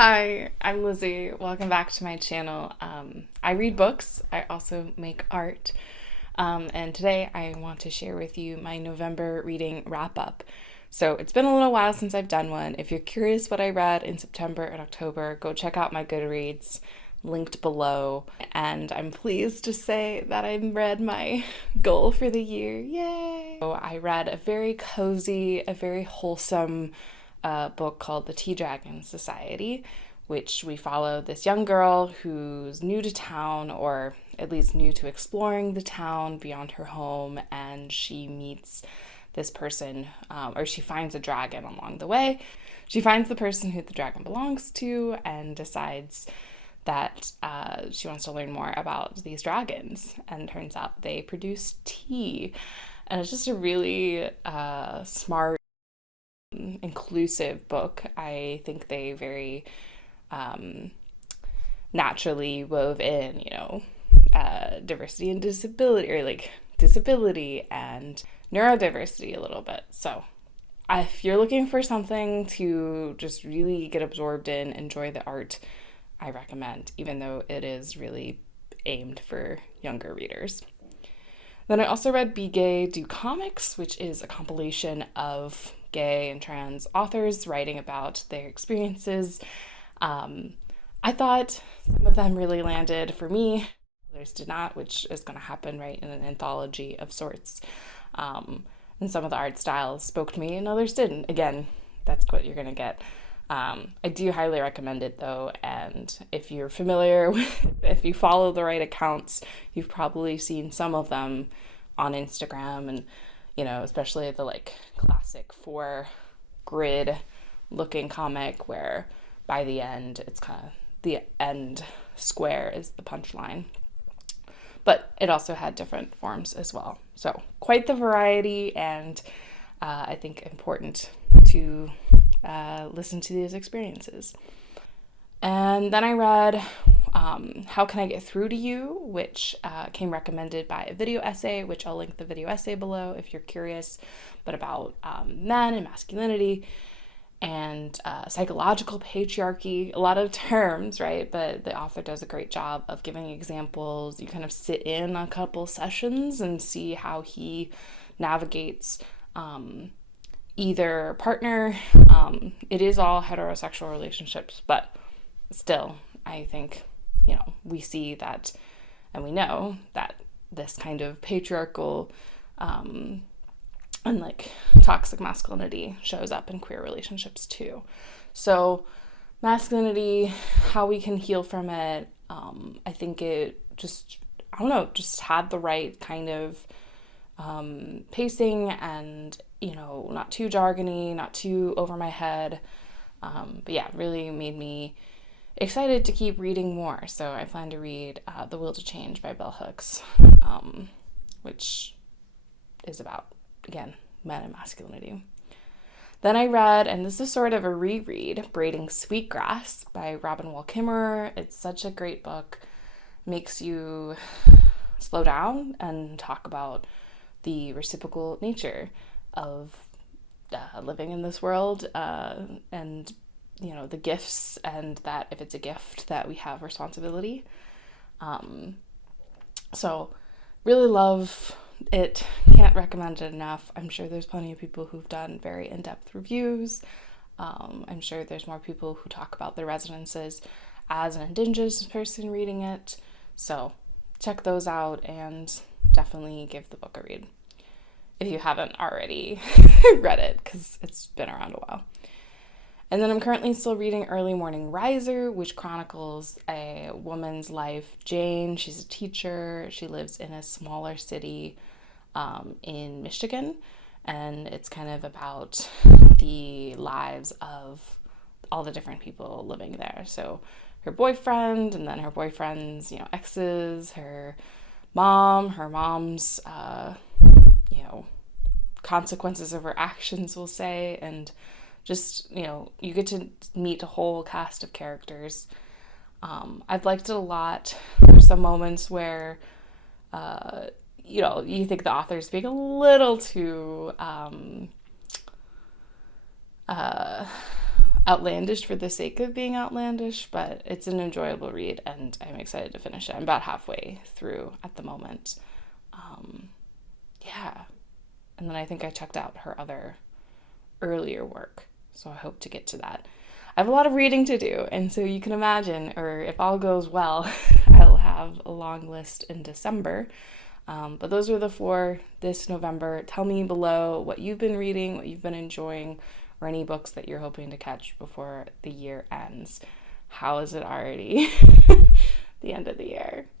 Hi, I'm Lizzie. Welcome back to my channel. I read books. I also make art. And today I want to share with you my November reading wrap up. So it's been a little while since I've done one. If you're curious what I read in September and October, go check out my Goodreads, linked below. And I'm pleased to say that I read my goal for the year. Yay! So I read a very cozy, a very wholesome book called The Tea Dragon Society, which we follow this young girl who's new to town, or at least new to exploring the town beyond her home, and she meets this person, or she finds a dragon along the way. She finds the person who the dragon belongs to and decides that she wants to learn more about these dragons, and turns out they produce tea. And it's just a really smart, inclusive book. I think they very naturally wove in, diversity and disability, or like disability and neurodiversity a little bit. So if you're looking for something to just really get absorbed in, enjoy the art, I recommend, even though it is really aimed for younger readers. Then I also read Be Gay, Do Comics, which is a compilation of gay and trans authors writing about their experiences. I thought some of them really landed for me, others did not, which is going to happen, right, in an anthology of sorts. And some of the art styles spoke to me and others didn't. Again, that's what you're going to get. I do highly recommend it though, and if you're familiar with, if you follow the right accounts, you've probably seen some of them on Instagram, and especially the like classic 4 grid looking comic where by the end it's kind of the end square is the punchline. But it also had different forms as well. So quite the variety, and I think important to listen to these experiences. And then I read How Can I Get Through to You, which came recommended by a video essay, which I'll link the video essay below if you're curious, but about men and masculinity and psychological patriarchy, a lot of terms, right? But the author does a great job of giving examples. You kind of sit in a couple sessions and see how he navigates either partner. It is all heterosexual relationships, but still, I think, we see that, and we know that this kind of patriarchal and like toxic masculinity shows up in queer relationships too. So masculinity, how we can heal from it, I think it just had the right kind of pacing, and not too jargony, not too over my head, but yeah, really made me excited to keep reading more. So I plan to read The Will to Change by Bell Hooks, which is about, again, men and masculinity. Then I read, and this is sort of a reread, Braiding Sweetgrass by Robin Wall Kimmerer. It's such a great book. Makes you slow down and talk about the reciprocal nature of living in this world, and the gifts, and that if it's a gift that we have responsibility. So really love it, can't recommend it enough. I'm sure there's plenty of people who've done very in-depth reviews. I'm sure there's more people who talk about their resonances as an Indigenous person reading it. So check those out and definitely give the book a read if you haven't already read it, because it's been around a while. And then I'm currently still reading Early Morning Riser, which chronicles a woman's life. Jane, she's a teacher. She lives in a smaller city in Michigan, and it's kind of about the lives of all the different people living there. So her boyfriend, and then her boyfriend's, exes, her mom, her mom's, consequences of her actions, we'll say, and just, you get to meet a whole cast of characters. I've liked it a lot. There's some moments where, you think the author's being a little too outlandish for the sake of being outlandish, but it's an enjoyable read and I'm excited to finish it. I'm about halfway through at the moment. Yeah. And then I think I checked out her other earlier work, so I hope to get to that. I have a lot of reading to do, and so you can imagine, or if all goes well, I'll have a long list in December. But those were the 4 this November. Tell me below what you've been reading, what you've been enjoying, or any books that you're hoping to catch before the year ends. How is it already the end of the year?